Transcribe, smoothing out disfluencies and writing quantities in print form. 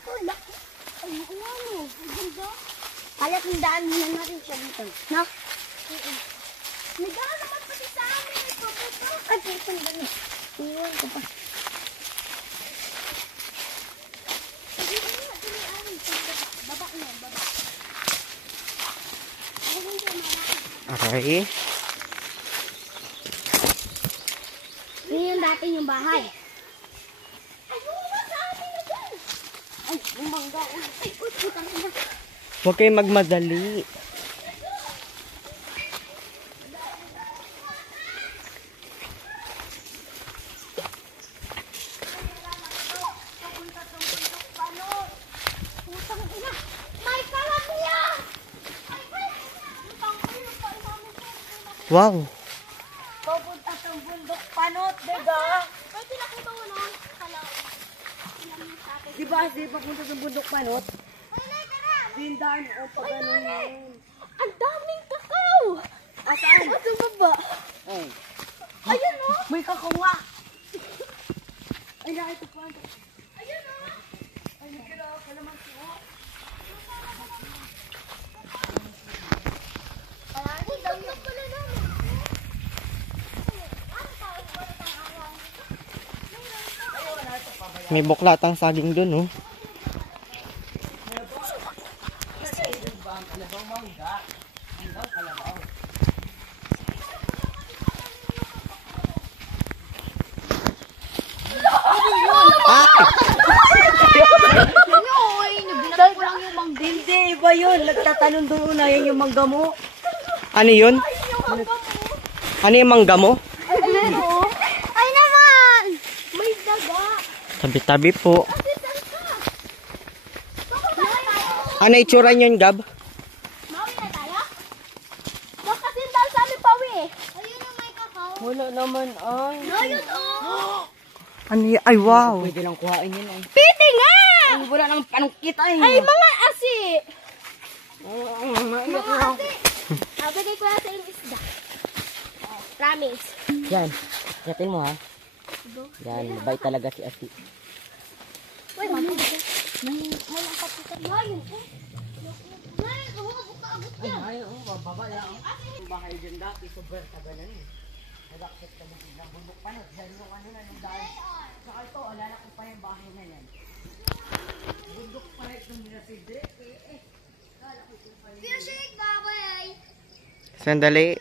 ito, laki. Ay, ano, ganda. Kalat ng daan muna natin siya dito. No? May daan naman pati sa amin. Paputo. Ay, puto na gano'n. Iwan ko pa. Baba na, baba. Okay. Yun yung dati yung bahay. Ayun, sa amin na dyan. Ay, umangga. Ay, utang na. Huwag kayong magmadali. Wow. Pupunta sa bundok panot, diba? Ay, tinakita mo na. Diba, papunta sa bundok panot? Dindaan o pag ano yun. Ang daming kakao! Asaan? O, sa baba. Oh. Ayun o. May kakawa. Ay, nakita pa. Ayun o. Ay, nagkira ka naman siya. Ay, dagdag pala namin. May buklatang saging dun, oh. Hindi, iba yun. Nagtatanong doon na yan yung mangga mo. Ano yun? Ano yung mangga mo? Ay naman! May daga. Tabi-tabi po. Kasi saan ka? Bakit na tayo? Ano itsura nyo yun, Gab? Mawi na tayo? Bakit yung dahil sa aming pawi eh? Ayun ang may kakao. Wala naman ay. Ayun o. Ano yun? Ay, wow. Pwede lang kuhain yun ay. Piti nga! Ay, wala nang panungkit ay. Ay, mga asi! Mga Mga asi! Bigay ko na sa inyong isda. Promise. Yan. Yatin mo ha. Yan, mabait talaga si Ati. Uy, mami. May lang kapitan. Ayun eh. Ay, abot ka. Ay, oo, baba yan. Ang bahay dyan dati, sobrang tagalan eh. Nag-accept ka ng bundok panot. Yan yung ano na yung dahil. Saka ito, alala ko pa yung bahay na yan. Bundok panot ng nila si Drake eh. Shake, babay! Sandali.